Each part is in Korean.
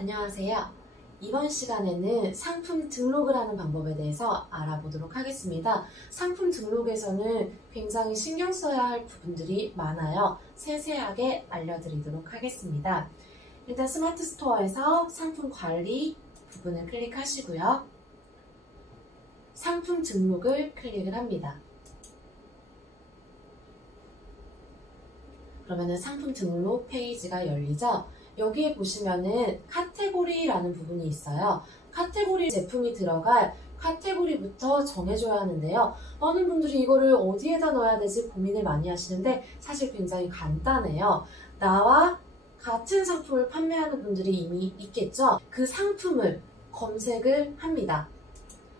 안녕하세요. 이번 시간에는 상품 등록을 하는 방법에 대해서 알아보도록 하겠습니다. 상품 등록에서는 굉장히 신경 써야 할 부분들이 많아요. 세세하게 알려드리도록 하겠습니다. 일단 스마트 스토어에서 상품 관리 부분을 클릭하시고요. 상품 등록을 클릭을 합니다. 그러면은 상품 등록 페이지가 열리죠. 여기에 보시면은 카테고리라는 부분이 있어요. 카테고리 제품이 들어갈 카테고리부터 정해줘야 하는데요. 많은 분들이 이거를 어디에다 넣어야 되지 고민을 많이 하시는데 사실 굉장히 간단해요. 나와 같은 상품을 판매하는 분들이 이미 있겠죠. 그 상품을 검색을 합니다.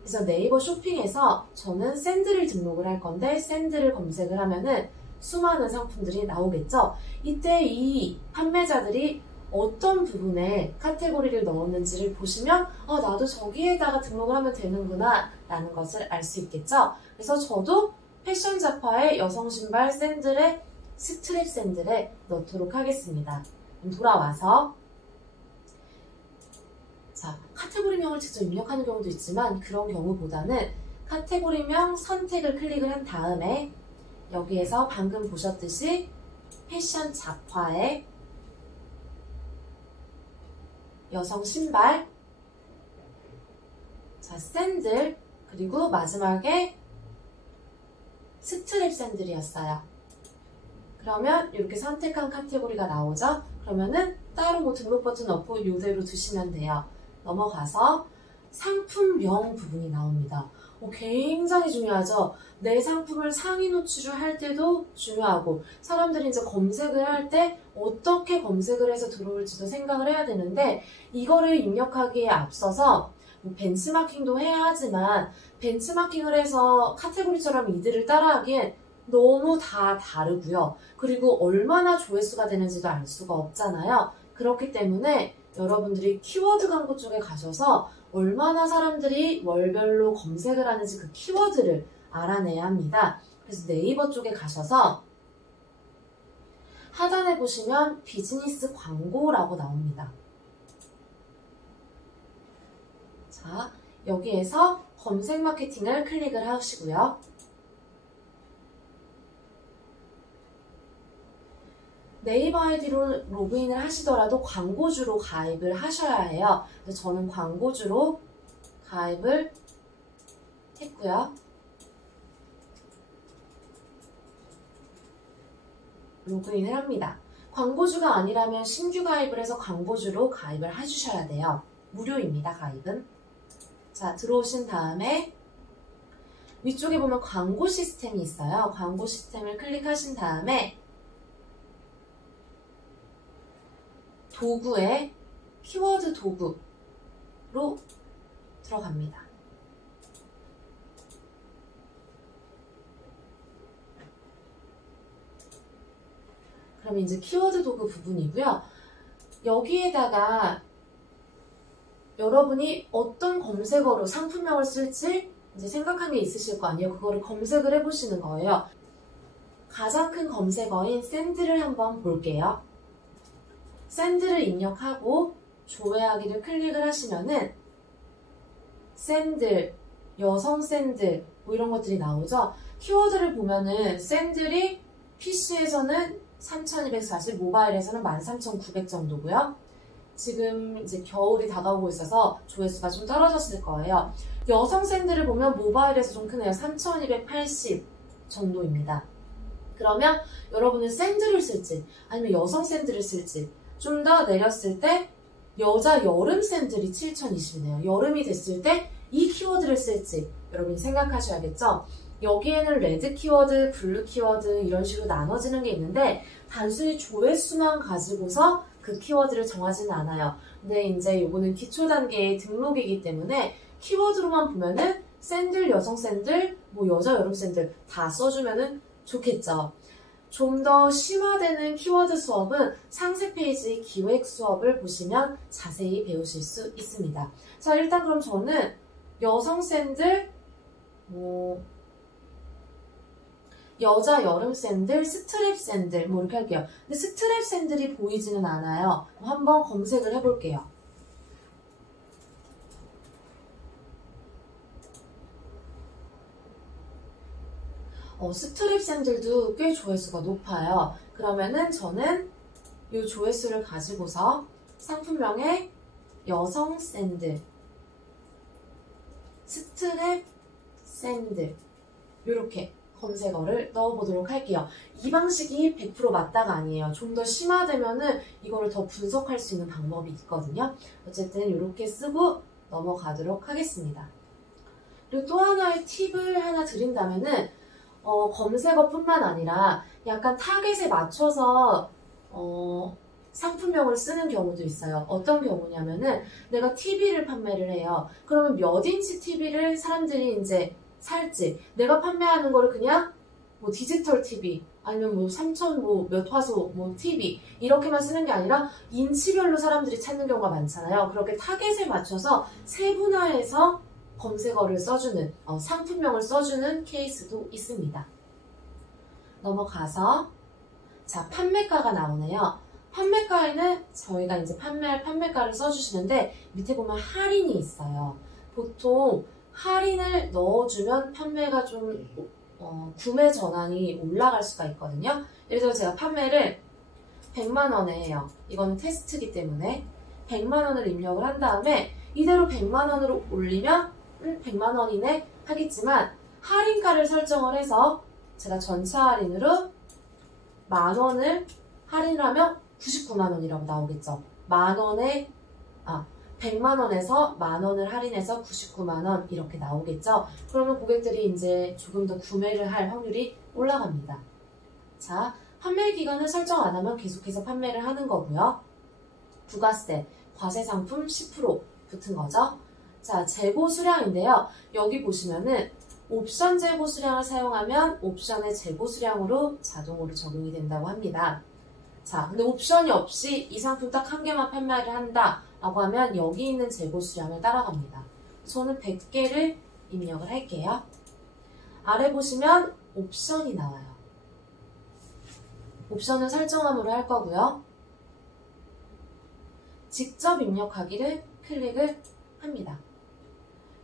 그래서 네이버 쇼핑에서 저는 샌들을 등록을 할 건데 샌들을 검색을 하면은 수많은 상품들이 나오겠죠. 이때 이 판매자들이 어떤 부분에 카테고리를 넣었는지를 보시면 나도 저기에다가 등록을 하면 되는구나 라는 것을 알 수 있겠죠. 그래서 저도 패션 잡화의 여성 신발 샌들에 스트랩 샌들에 넣도록 하겠습니다. 돌아와서 카테고리명을 직접 입력하는 경우도 있지만 그런 경우보다는 카테고리명 선택을 클릭을 한 다음에 여기에서 방금 보셨듯이 패션 잡화의 여성 신발, 샌들, 그리고 마지막에 스트랩 샌들이었어요. 그러면 이렇게 선택한 카테고리가 나오죠? 그러면은 따로 등록 버튼 없고 이대로 두시면 돼요. 넘어가서 상품명 부분이 나옵니다. 굉장히 중요하죠. 내 상품을 상위 노출을 할 때도 중요하고 사람들이 이제 검색을 할 때 어떻게 검색을 해서 들어올지도 생각을 해야 되는데 이거를 입력하기에 앞서서 벤치마킹도 해야 하지만 벤치마킹을 해서 카테고리처럼 이들을 따라하기엔 너무 다 다르고요. 그리고 얼마나 조회수가 되는지도 알 수가 없잖아요. 그렇기 때문에 여러분들이 키워드 광고 쪽에 가셔서 얼마나 사람들이 월별로 검색을 하는지 그 키워드를 알아내야 합니다. 그래서 네이버 쪽에 가셔서 하단에 보시면 비즈니스 광고라고 나옵니다. 자, 여기에서 검색 마케팅을 클릭을 하시고요. 네이버 아이디로 로그인을 하시더라도 광고주로 가입을 하셔야 해요. 그래서 저는 광고주로 가입을 했고요. 로그인을 합니다. 광고주가 아니라면 신규 가입을 해서 광고주로 가입을 해주셔야 돼요. 무료입니다, 가입은. 자, 들어오신 다음에 위쪽에 보면 광고 시스템이 있어요. 광고 시스템을 클릭하신 다음에 도구에 키워드 도구로 들어갑니다. 그러면 이제 키워드 도구 부분이고요. 여기에다가 여러분이 어떤 검색어로 상품명을 쓸지 이제 생각한 게 있으실 거 아니에요. 그거를 검색을 해보시는 거예요. 가장 큰 검색어인 샌들을 한번 볼게요. 샌들을 입력하고 조회하기를 클릭을 하시면은 샌들, 여성 샌들 이런 것들이 나오죠. 키워드를 보면은 샌들이 PC에서는 3240, 모바일에서는 13900 정도고요. 지금 이제 겨울이 다가오고 있어서 조회수가 좀 떨어졌을 거예요. 여성 샌들을 보면 모바일에서 좀 크네요. 3280 정도입니다. 그러면 여러분은 샌들을 쓸지 아니면 여성 샌들을 쓸지 좀 더 내렸을 때 여자 여름 샌들이 7020이네요. 여름이 됐을 때 이 키워드를 쓸지 여러분이 생각하셔야겠죠. 여기에는 레드 키워드, 블루 키워드 이런 식으로 나눠지는 게 있는데 단순히 조회수만 가지고서 그 키워드를 정하지는 않아요. 근데 이제 요거는 기초 단계의 등록이기 때문에 키워드로만 보면은 샌들, 여성 샌들, 여자 여름 샌들 다 써주면은 좋겠죠. 좀 더 심화되는 키워드 수업은 상세 페이지 기획 수업을 보시면 자세히 배우실 수 있습니다. 자, 일단 그럼 저는 여성 샌들, 여자 여름 샌들, 스트랩 샌들 이렇게 할게요. 근데 스트랩 샌들이 보이지는 않아요. 한번 검색을 해볼게요. 스트립 샌들도 꽤 조회수가 높아요. 그러면은 저는 이 조회수를 가지고서 상품명에 여성 샌들, 스트랩 샌들 이렇게 검색어를 넣어보도록 할게요. 이 방식이 100% 맞다가 아니에요. 좀 더 심화되면은 이거를 더 분석할 수 있는 방법이 있거든요. 어쨌든 이렇게 쓰고 넘어가도록 하겠습니다. 그리고 또 하나의 팁을 하나 드린다면은 검색어뿐만 아니라 약간 타겟에 맞춰서 상품명을 쓰는 경우도 있어요. 어떤 경우냐면은 내가 TV를 판매를 해요. 그러면 몇 인치 TV를 사람들이 이제 살지. 내가 판매하는 거를 그냥 뭐 디지털 TV 아니면 뭐 3000 뭐 몇 화소 뭐 TV 이렇게만 쓰는 게 아니라 인치별로 사람들이 찾는 경우가 많잖아요. 그렇게 타겟에 맞춰서 세분화해서 검색어를 써주는 상품명을 써주는 케이스도 있습니다. 넘어가서 자 판매가가 나오네요. 판매가에는 저희가 이제 판매할 판매가를 써주시는데 밑에 보면 할인이 있어요. 보통 할인을 넣어주면 판매가 좀 구매 전환이 올라갈 수가 있거든요. 예를 들어 제가 판매를 100만원에 해요. 이거는 테스트이기 때문에 100만원을 입력을 한 다음에 이대로 100만원으로 올리면 100만원이네 하겠지만 할인가를 설정을 해서 제가 전체 할인으로 만원을 할인을 하면 99만원이라고 나오겠죠. 만원에 100만원에서 만원을 할인해서 99만원 이렇게 나오겠죠. 그러면 고객들이 이제 조금 더 구매를 할 확률이 올라갑니다. 자, 판매 기간을 설정 안 하면 계속해서 판매를 하는 거고요. 부가세, 과세 상품 10% 붙은 거죠. 자, 재고 수량인데요. 여기 보시면은 옵션 재고 수량을 사용하면 옵션의 재고 수량으로 자동으로 적용이 된다고 합니다. 자, 근데 옵션이 없이 이 상품 딱 한 개만 판매를 한다 라고 하면 여기 있는 재고 수량을 따라갑니다. 저는 100개를 입력을 할게요. 아래 보시면 옵션이 나와요. 옵션을 설정함으로 할 거고요. 직접 입력하기를 클릭을 합니다.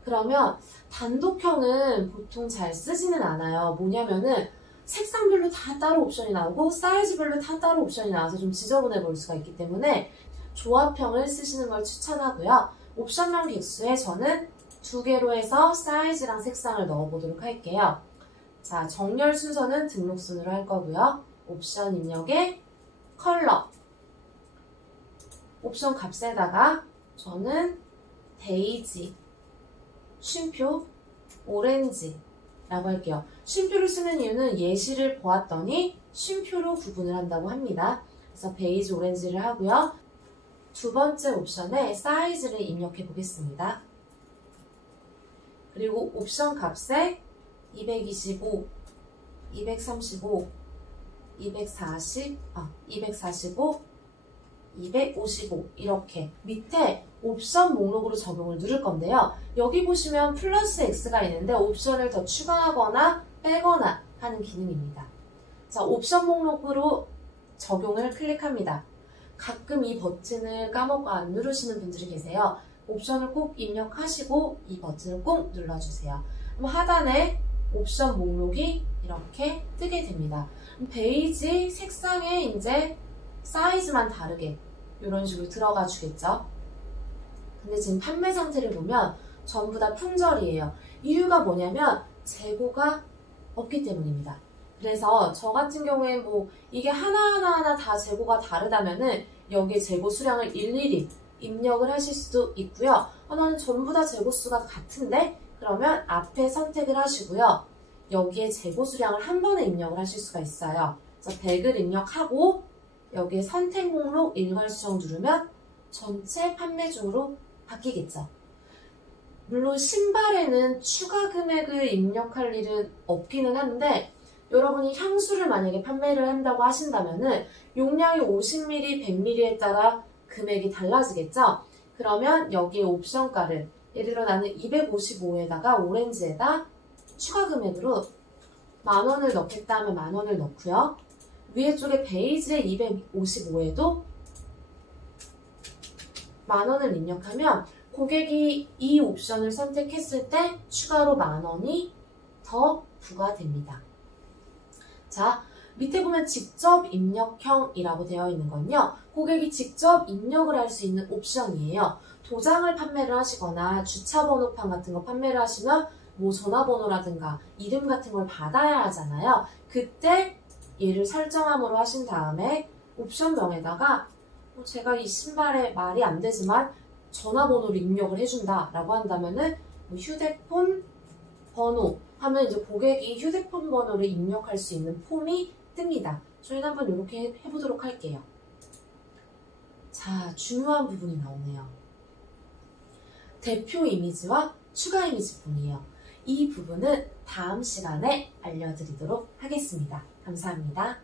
그러면 단독형은 보통 잘 쓰지는 않아요. 뭐냐면은 색상별로 다 따로 옵션이 나오고 사이즈별로 다 따로 옵션이 나와서 좀 지저분해 보일 수가 있기 때문에 조합형을 쓰시는 걸 추천하고요. 옵션명 개수에 저는 2개로 해서 사이즈랑 색상을 넣어보도록 할게요. 자, 정렬 순서는 등록 순으로 할 거고요. 옵션 입력에 컬러 옵션 값에다가 저는 베이지, 쉼표, 오렌지 라고 할게요. 쉼표를 쓰는 이유는 예시를 보았더니 쉼표로 구분을 한다고 합니다. 그래서 베이지, 오렌지를 하고요. 두 번째 옵션에 사이즈를 입력해 보겠습니다. 그리고 옵션 값에 225, 235, 245, 255 이렇게 밑에 옵션 목록으로 적용을 누를 건데요. 여기 보시면 플러스 X가 있는데 옵션을 더 추가하거나 빼거나 하는 기능입니다. 자, 옵션 목록으로 적용을 클릭합니다. 가끔 이 버튼을 까먹고 안 누르시는 분들이 계세요. 옵션을 꼭 입력하시고 이 버튼을 꼭 눌러주세요. 그럼 하단에 옵션 목록이 이렇게 뜨게 됩니다. 베이지 색상에 이제 사이즈만 다르게 이런 식으로 들어가 주겠죠. 근데 지금 판매 상태를 보면 전부 다 품절이에요. 이유가 뭐냐면 재고가 없기 때문입니다. 그래서 저 같은 경우에 뭐 이게 하나하나 다 재고가 다르다면은 여기에 재고 수량을 일일이 입력을 하실 수도 있고요. 나는 전부 다 재고 수가 같은데 그러면 앞에 선택을 하시고요. 여기에 재고 수량을 한 번에 입력을 하실 수가 있어요. 그래서 100을 입력하고 여기에 선택 목록 일괄 수정 누르면 전체 판매 중으로 바뀌겠죠. 물론 신발에는 추가 금액을 입력할 일은 없기는 한데 여러분이 향수를 만약에 판매를 한다고 하신다면은 용량이 50ml, 100ml에 따라 금액이 달라지겠죠. 그러면 여기에 옵션가를 예를 들어 나는 255에다가 오렌지에다 추가 금액으로 만원을 넣겠다 하면 만원을 넣고요. 위에 쪽에 베이지에 255에도 만원을 입력하면 고객이 이 옵션을 선택했을 때 추가로 만원이 더 부과됩니다. 자, 밑에 보면 직접 입력형이라고 되어 있는 건요. 고객이 직접 입력을 할 수 있는 옵션이에요. 도장을 판매를 하시거나 주차번호판 같은 거 판매를 하시면 뭐 전화번호라든가 이름 같은 걸 받아야 하잖아요. 그때 얘를 설정함으로 하신 다음에 옵션명에다가 제가 이 신발에 말이 안 되지만 전화번호를 입력을 해준다 라고 한다면은 뭐 휴대폰 번호 하면 이제 고객이 휴대폰 번호를 입력할 수 있는 폼이 뜹니다. 저희는 한번 이렇게 해보도록 할게요. 자, 중요한 부분이 나오네요. 대표 이미지와 추가 이미지 부분이에요. 이 부분은 다음 시간에 알려드리도록 하겠습니다. 감사합니다.